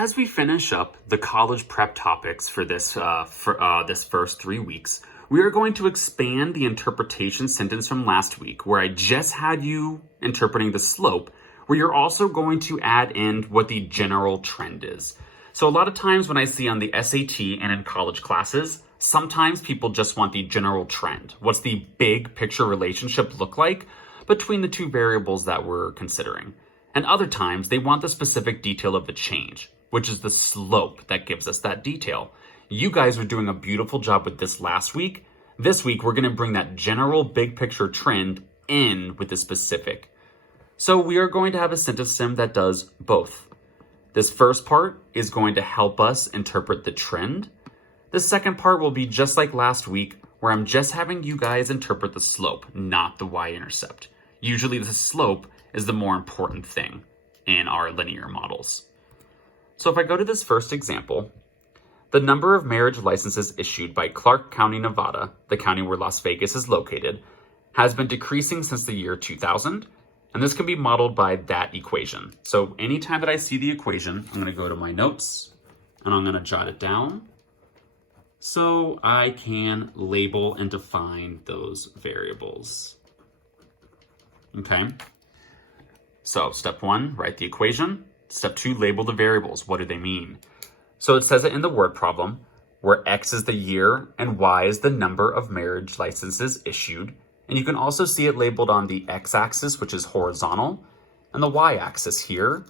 as we finish up the college prep topics for this this first 3 weeks, we are going to expand the interpretation sentence from last week, where I just had you interpreting the slope, where you're also going to add in what the general trend is. So a lot of times when I see on the SAT and in college classes, sometimes people just want the general trend. What's the big picture relationship look like between the two variables that we're considering? And other times they want the specific detail of the change, which is the slope that gives us that detail. You guys are doing a beautiful job with this last week. This week, we're gonna bring that general big picture trend in with the specific. So we are going to have a sentence sim that does both. This first part is going to help us interpret the trend. The second part will be just like last week, where I'm just having you guys interpret the slope, not the y-intercept. Usually the slope is the more important thing in our linear models. So if I go to this first example, the number of marriage licenses issued by Clark County, Nevada, the county where Las Vegas is located, has been decreasing since the year 2000, and this can be modeled by that equation. So anytime that I see the equation, I'm gonna go to my notes, and I'm gonna jot it down so I can label and define those variables. Okay, so step 1, write the equation. Step 2, label the variables. What do they mean? So it says it in the word problem, where X is the year and Y is the number of marriage licenses issued. And you can also see it labeled on the X-axis, which is horizontal, and the Y-axis here,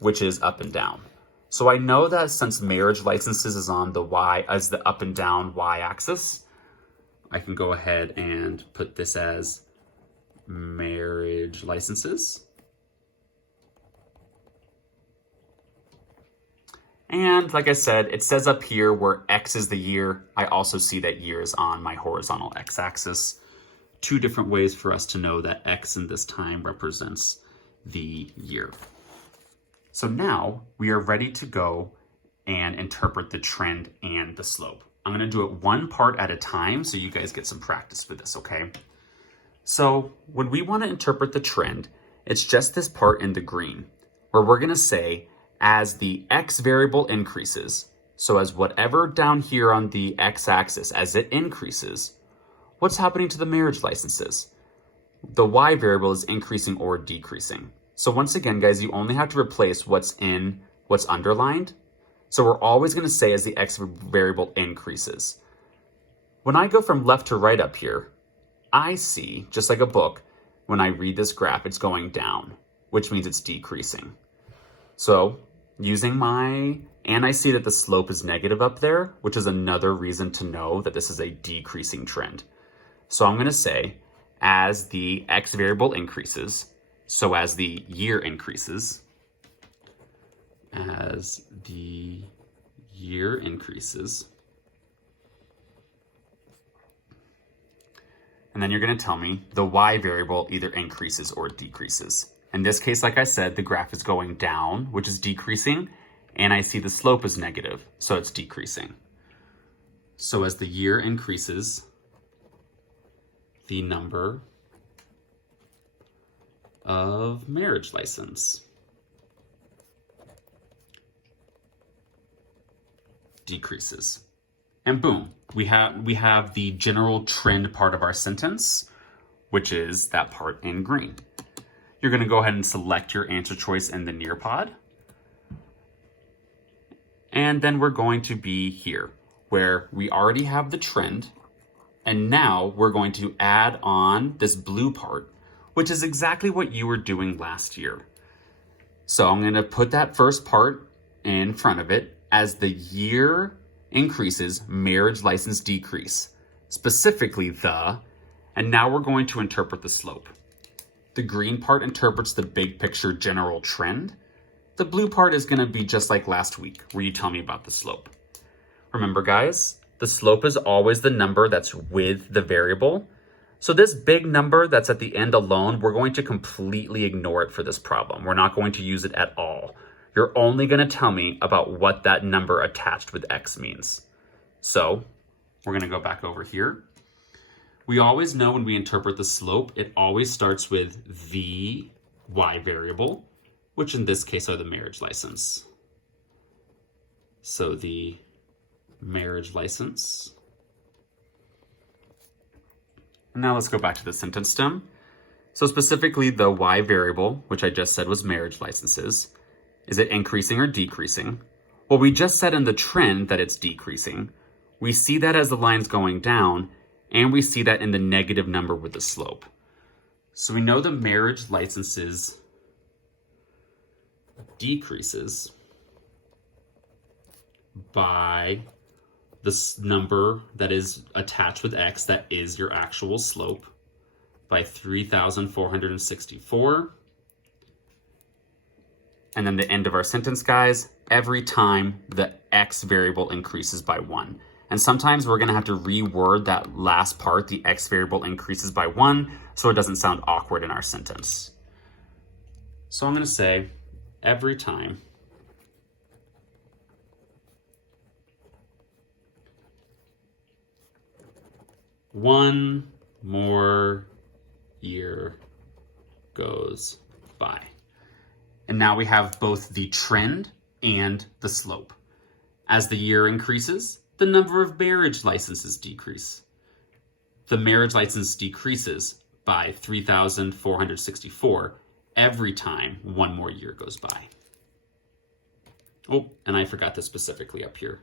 which is up and down. So I know that since marriage licenses is on the Y as the up and down Y-axis, I can go ahead and put this as marriage licenses. And like I said, it says up here where X is the year. I also see that year is on my horizontal X-axis. 2 different ways for us to know that X in this time represents the year. So now we are ready to go and interpret the trend and the slope. I'm gonna do it one part at a time so you guys get some practice with this, okay? So when we wanna interpret the trend, it's just this part in the green, where we're gonna say, as the X variable increases, so as whatever down here on the X-axis, as it increases, what's happening to the marriage licenses? The Y variable is increasing or decreasing. So once again, guys, you only have to replace what's underlined. So we're always gonna say as the X variable increases. When I go from left to right up here, I see, just like a book, when I read this graph, it's going down, which means it's decreasing. So and I see that the slope is negative up there, which is another reason to know that this is a decreasing trend. So I'm gonna say, as the X variable increases, so as the year increases, and then you're gonna tell me the Y variable either increases or decreases. In this case, like I said, the graph is going down, which is decreasing, and I see the slope is negative, so it's decreasing. So as the year increases, the number of marriage license decreases. And boom, we have the general trend part of our sentence, which is that part in green. You're gonna go ahead and select your answer choice in the Nearpod. And then we're going to be here, where we already have the trend, and now we're going to add on this blue part, which is exactly what you were doing last year. So I'm gonna put that first part in front of it. As the year increases, marriage license decrease, specifically and now we're going to interpret the slope. The green part interprets the big picture general trend. The blue part is gonna be just like last week, where you tell me about the slope. Remember guys, the slope is always the number that's with the variable. So this big number that's at the end alone, we're going to completely ignore it for this problem. We're not going to use it at all. You're only gonna tell me about what that number attached with X means. So we're gonna go back over here. We always know when we interpret the slope, it always starts with the Y variable, which in this case are the marriage license. So the marriage license. And now let's go back to the sentence stem. So specifically the Y variable, which I just said was marriage licenses, is it increasing or decreasing? Well, we just said in the trend that it's decreasing. We see that as the line's going down, and we see that in the negative number with the slope. So we know the marriage licenses decreases by this number that is attached with X, that is your actual slope, by 3,464. And then the end of our sentence, guys, every time the X variable increases by 1. And sometimes we're gonna have to reword that last part, the X variable increases by 1, so it doesn't sound awkward in our sentence. So I'm gonna say, every time one more year goes by. And now we have both the trend and the slope. As the year increases, the number of marriage licenses decrease. The marriage license decreases by 3,464 every time one more year goes by. Oh, and I forgot this specifically up here.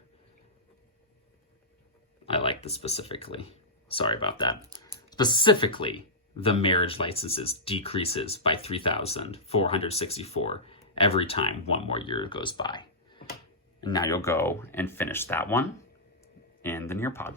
I like this specifically. Sorry about that. Specifically, the marriage licenses decreases by 3,464 every time one more year goes by. And now you'll go and finish that one in the Nearpod.